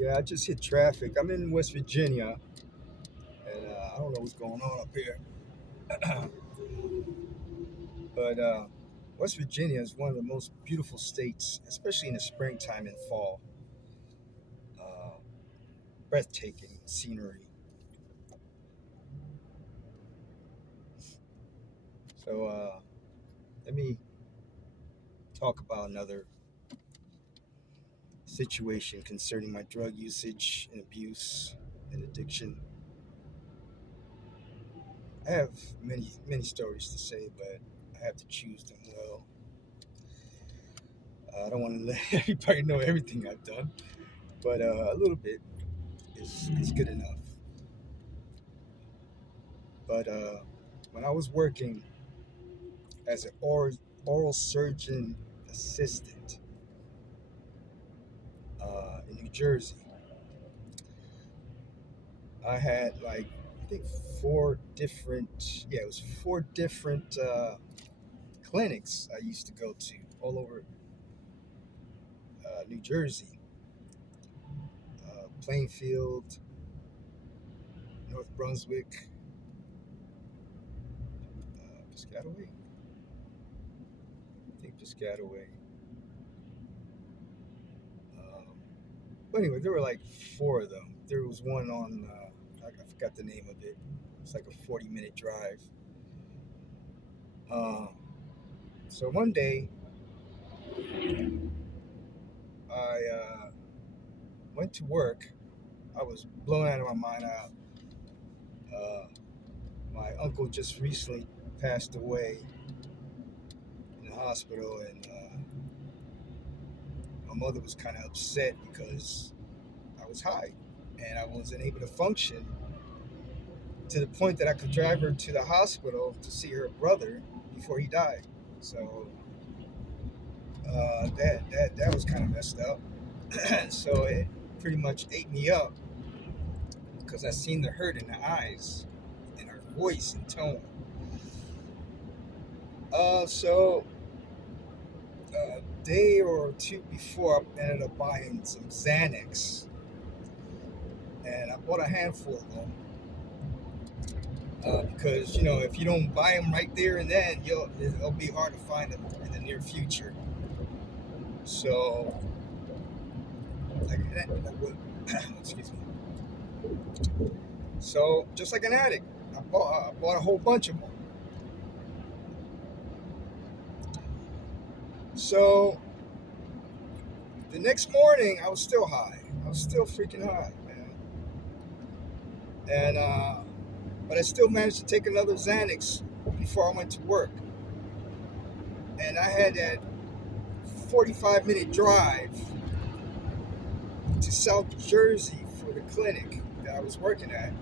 Yeah, I just hit traffic. I'm in West Virginia, and I don't know what's going on up here. But West Virginia is one of the most beautiful states, especially in the springtime and fall. Uh, Breathtaking scenery. So let me talk about another situation concerning my drug usage and abuse and addiction. I have many stories to say, but I have to choose them well. I don't want to let everybody know everything I've done, but a little bit is good enough. But when I was working as an oral surgeon assistant in New Jersey, I had like I think four different clinics I used to go to all over New Jersey, Plainfield, North Brunswick, Piscataway. I think Piscataway. Um, but anyway, there were like four of them. There was one on I forgot the name of it. It's like a 40-minute drive. Um, so one day I went to work. I was blown out of my mind out. Uh, my uncle just recently passed away in the hospital, and my mother was kind of upset because I was high and I wasn't able to function to the point that I could drive her to the hospital to see her brother before he died. So that was kind of messed up. So it pretty much ate me up because I seen the hurt in her eyes, in her voice and tone. So a day or two before, I ended up buying some Xanax, and I bought a handful of them because if you don't buy them right there and then, it'll be hard to find them in the near future. So, like, excuse me. So, just like an addict, I bought a whole bunch of them. So, the next morning, I was still high. I was still freaking high, man. And but I still managed to take another Xanax before I went to work. And I had that 45-minute drive to South Jersey for the clinic that I was working at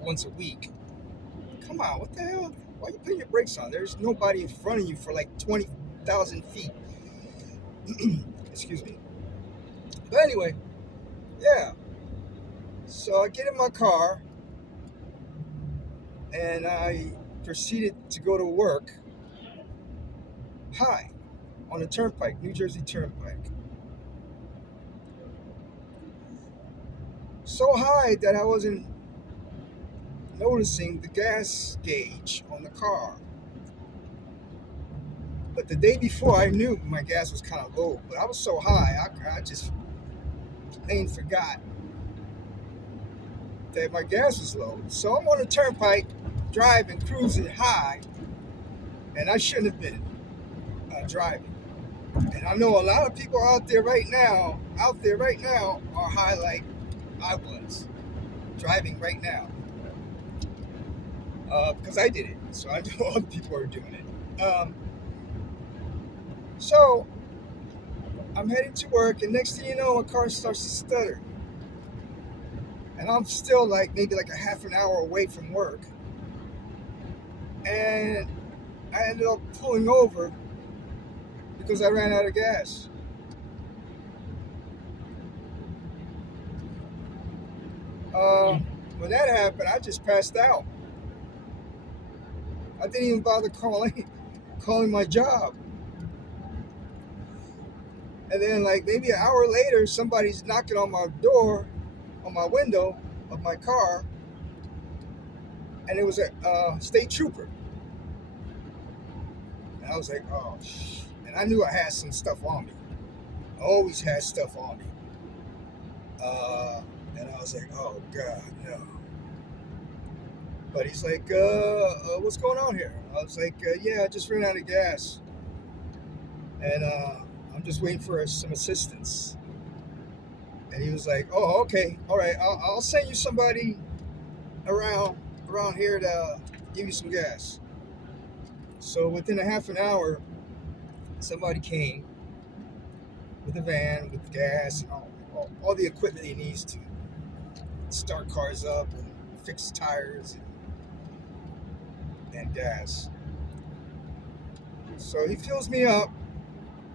once a week. Come on, what the hell? Why are you putting your brakes on? There's nobody in front of you for like 20,000 feet. Excuse me. But anyway, yeah. So I get in my car and I proceeded to go to work high on the turnpike, New Jersey Turnpike. So high that I wasn't noticing the gas gauge on the car. But the day before, I knew my gas was kind of low, but I was so high, I just plain forgot that my gas was low. So I'm on the turnpike, driving, cruising high, and I shouldn't have been driving. And I know a lot of people out there right now, are high like I was driving right now, because I did it. So I know other people are doing it. So I'm heading to work, and next thing you know, my car starts to stutter. And I'm still like maybe like a half an hour away from work. And I ended up pulling over because I ran out of gas. When that happened, I just passed out. I didn't even bother calling my job. And then like maybe an hour later, somebody's knocking on my door, on my window of my car, and it was a state trooper. And I was like, oh, and I knew I had some stuff on me. I always had stuff on me. And I was like, oh God, no. But he's like, what's going on here? I was like, yeah, I just ran out of gas, and I'm just waiting for some assistance. And he was like, oh, okay, all right, I'll send you somebody around here to give you some gas. So within a half an hour, somebody came with a van with gas and all the equipment he needs to start cars up and fix tires and gas. So he fills me up.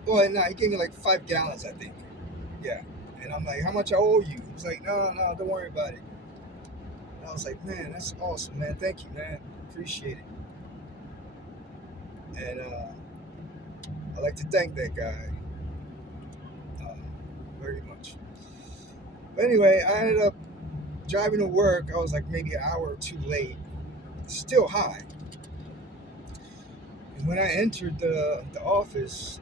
Well, no, he gave me like 5 gallons, I think. Yeah. And I'm like, how much I owe you? He's like, no, don't worry about it. And I was like, man, that's awesome, man. Thank you, man. Appreciate it. And I'd like to thank that guy uh, very much. But anyway, I ended up driving to work. I was like maybe an hour or two late, still high. And when I entered the office,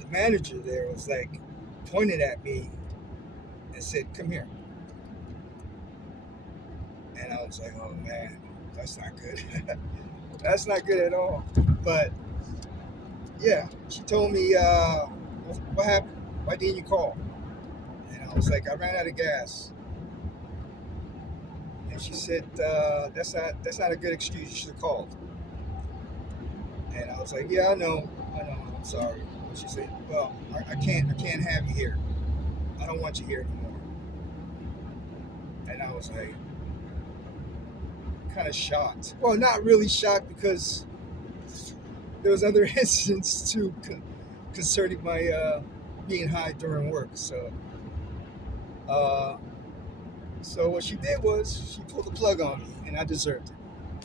the manager there was like pointed at me and said, come here. And I was like, oh man, that's not good. That's not good at all. But yeah, she told me, what happened? Why didn't you call? And I was like, I ran out of gas. And she said, that's not a good excuse. You should have called. And I was like, yeah, I know, I'm sorry. And she said, well, I can't have you here. I don't want you here anymore. And I was like, kind of shocked. Well, not really shocked because there was other incidents too concerning my being high during work. So what she did was she pulled the plug on me, and I deserved it.